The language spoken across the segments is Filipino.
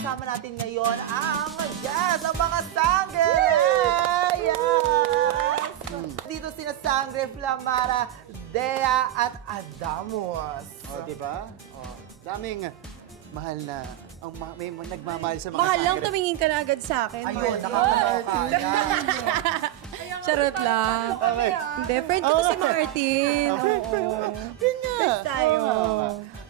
kasama natin ngayon ang ang mga sangre! Yes! Dito sina Sangre, Flamara, Dea at Adamos. O, diba? O, daming mahal na, may nagmamahal sa mga mahal lang, sangre. tumingin ka na agad sa akin. Ayun, nakakaloka. Charot lang. Okay. Hindi, friend ko to si Martin. Yun nga. Friends tayo.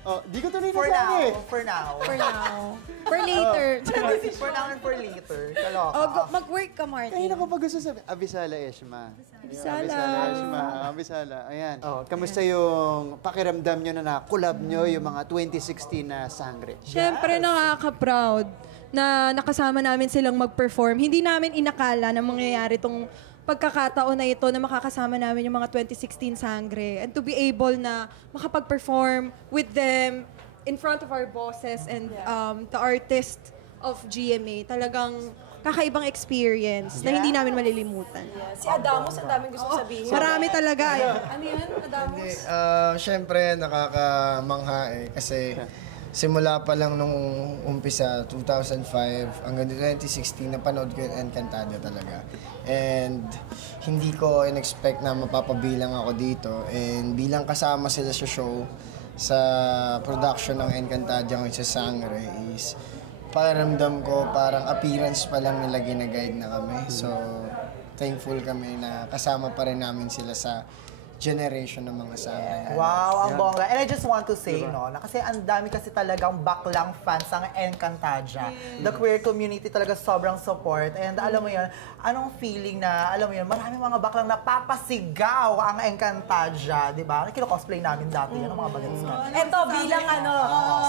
Oh, di ko tuloy For nasabi. now, for now. For now. For later. For now and for later. Kaloka. Oh, mag-work ka, Kaya Martin. na kapag gusto sabi, Abisala Eshma. Abisala. Eshma. Abisala. Ayan. Oh, kamusta yung pakiramdam nyo na na-collab nyo yung mga 2016 na sangre? Siyempre, nakaka-proud na nakasama namin silang mag-perform. Hindi namin inakala na mangyayari itong pagkakataon na ito na makakasama namin yung mga 2016 sangre. And to be able na makapag-perform with them in front of our bosses and the artist of GMA. Talagang kakaibang experience na hindi namin malilimutan. Si Adamos, ang daming gusto sabihin. Marami talaga. Ano yan, Adamos? Siyempre, nakakamangha kasi simula pa lang nung umpisa, 2005, hanggang 2016, napanood ko yung Encantadia talaga. And hindi ko in-expect na mapapabilang ako dito. And bilang kasama sila sa show, sa production ng Encantadia ngayon sa Sangre is pakiramdam ko parang appearance pa lang nila ginaguide na kami. So, thankful kami na kasama pa rin namin sila sa generation ng mga sangre. Wow, ang bongga. And I just want to say, no, na kasi ang dami kasi talagang baklang fans ang Encantadia. The queer community talaga sobrang support. And alam mo yun, anong feeling na, alam mo yun, marami mga baklang napapasigaw ang Encantadia, di ba? Kino-cosplay namin dati, yan ang mga bagets ka. Ito, bilang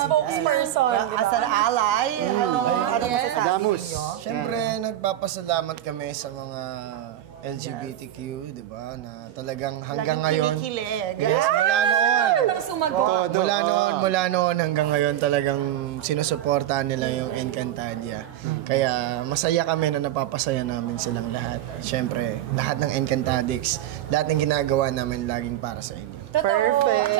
spokesperson. As an ally, ano masasabi Adamos. ninyo? Siyempre, nagpapasalamat kami sa mga LGBTQ, di ba? Na talagang hanggang ngayon. Kinikilig. Yes, mula noon. Sumagot. Mula noon hanggang ngayon talagang sinusuportahan nila yung Encantadia. Kaya masaya kami na napapasaya namin silang lahat. Siyempre, lahat ng Encantadix, lahat ng ginagawa namin laging para sa inyo. Totoo. Perfect.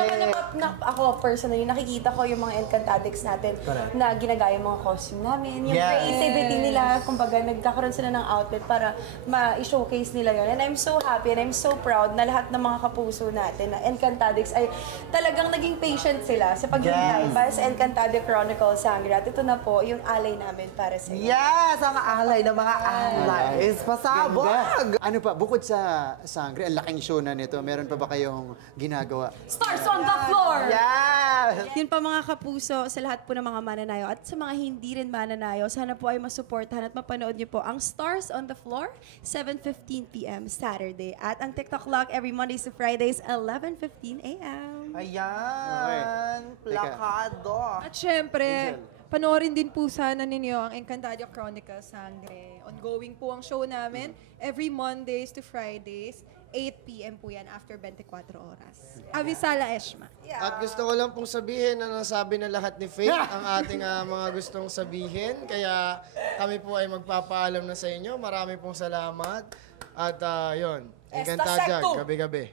Tsaka ako personally, nakikita ko yung mga Encantadix natin na ginagaya yung mga costume namin. Yung creativity nila, kumbaga nagkakaroon sila ng outlet para ma-showcase nila yun. And I'm so happy and I'm so proud na lahat ng mga kapuso natin na Encantadix ay talagang naging patient sila sa paghihintay para sa Encantadia Chronicles Sangre. At ito na po yung alay namin para sa inyo. Yes, ang alay ng mga allies. Pasabog! Ano pa, bukod sa sangre, ang laking show na nito, meron pa ba kayong ginagawa? Stars on the floor! Yes! Yun pa mga kapuso, sa lahat po ng mga mananayo at sa mga hindi rin mananayo, sana po ay masuportahan at mapanood niyo po ang Stars on the Floor, 7:15 p.m. Saturday. At ang TikTok Lock every Mondays to Fridays, 11:15 a.m. Ayan, plakado. At syempre, panoorin din po sana ninyo ang Encantadia Chronicles Sangre. Ongoing po ang show namin every Mondays to Fridays, 8 p.m. po yan after 24 oras. Avisala Eshma. At gusto ko lang pong sabihin na nasabi na lahat ni Faith ang ating mga gustong sabihin. Kaya kami po ay magpapaalam na sa inyo. Marami pong salamat. At yun, Encantadia, gabi-gabi.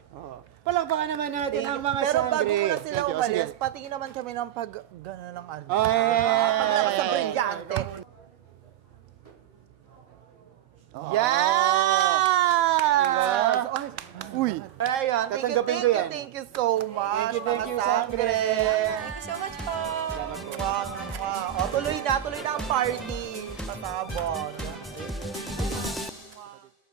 Palakpakan naman natin ang mga Pero sangre. bago muna sila Thank you. umalis, Sige. patingin naman kami ng gano'n ng ano. Ay! Sa brilyante. Oh. Yes! Ay, Uy! ayun, Tatanggapin ko yan. thank you so much, Thank you, mga sangre. Thank you so much po! Wow. O, tuloy na ang party. Pasabog.